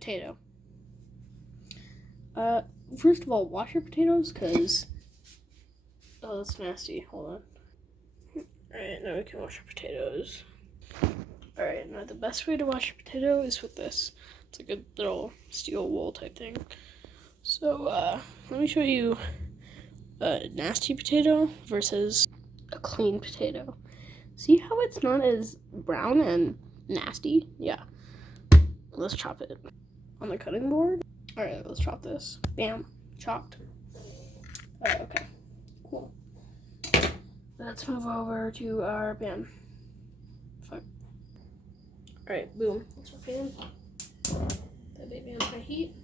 potato. First of all, wash your potatoes, because... Oh, that's nasty. Hold on. Alright, now we can wash our potatoes. Alright, now the best way to wash your potato is with this. It's like a little steel wool type thing. So, let me show you a nasty potato versus a clean potato. See how it's not as brown and nasty? Yeah. Let's chop it on the cutting board. Alright, let's chop this. Bam. Chopped. Okay. Cool. Let's move over to our pan. Fuck. Alright, boom. That's our pan. That baby on high heat.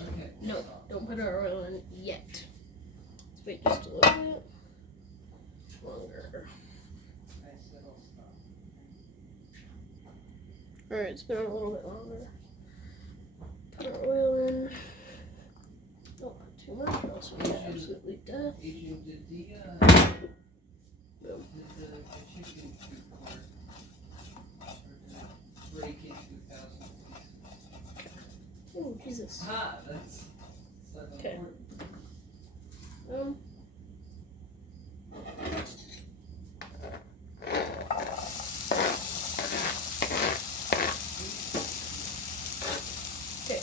Okay. No, don't put our oil in yet. Let's wait just a little bit longer. Alright, it's been a little bit longer. Put our oil in. Don't put too much, or else we get absolutely dead. Adrian, did the chicken coop break into 1,000 pieces? Oh, Jesus. That's okay. Important. Okay.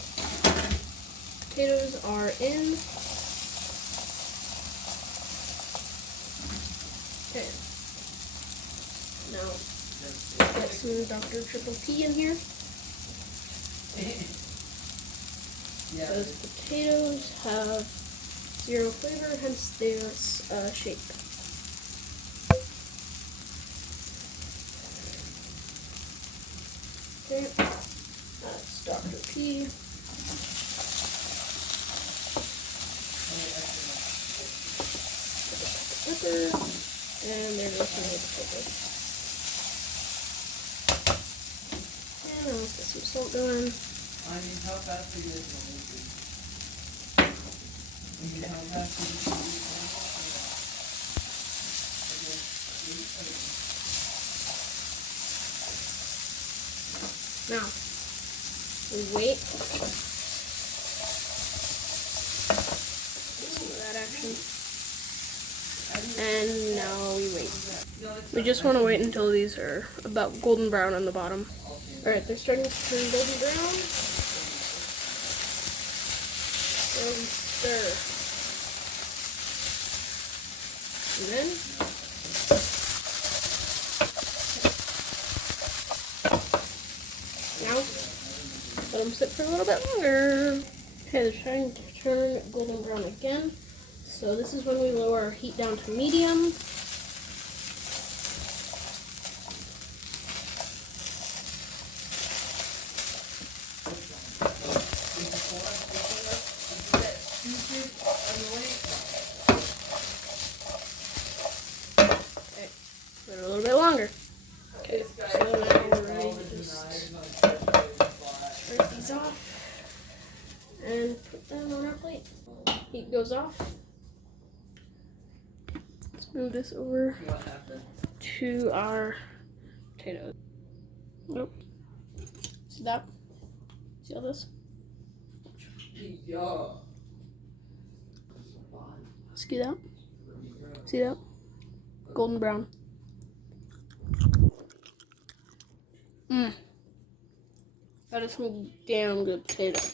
Potatoes are in. Okay. Now, get some Dr. Triple P in here. Yeah. Those potatoes have zero flavor, hence their shape. Okay, that's Dr. P. Pepper, and they're just gonna make pepper. And I'll get some salt going. I mean, how fast are you guys going to do? I mean, how fast are you going to do? Now, we wait. See that action. And now we wait. We just want to wait until these are about golden brown on the bottom. Alright, they're starting to turn golden brown. So we stir. And then now let them sit for a little bit longer. Okay, they're starting to turn golden brown again. So this is when we lower our heat down to medium. Okay, wait a little bit longer. Okay, so now we're ready to just turn these off and put them on our plate. Heat goes off. Let's move this over to our potatoes. Nope. See that? See all this? See that? See that? Golden brown. That is some damn good potato.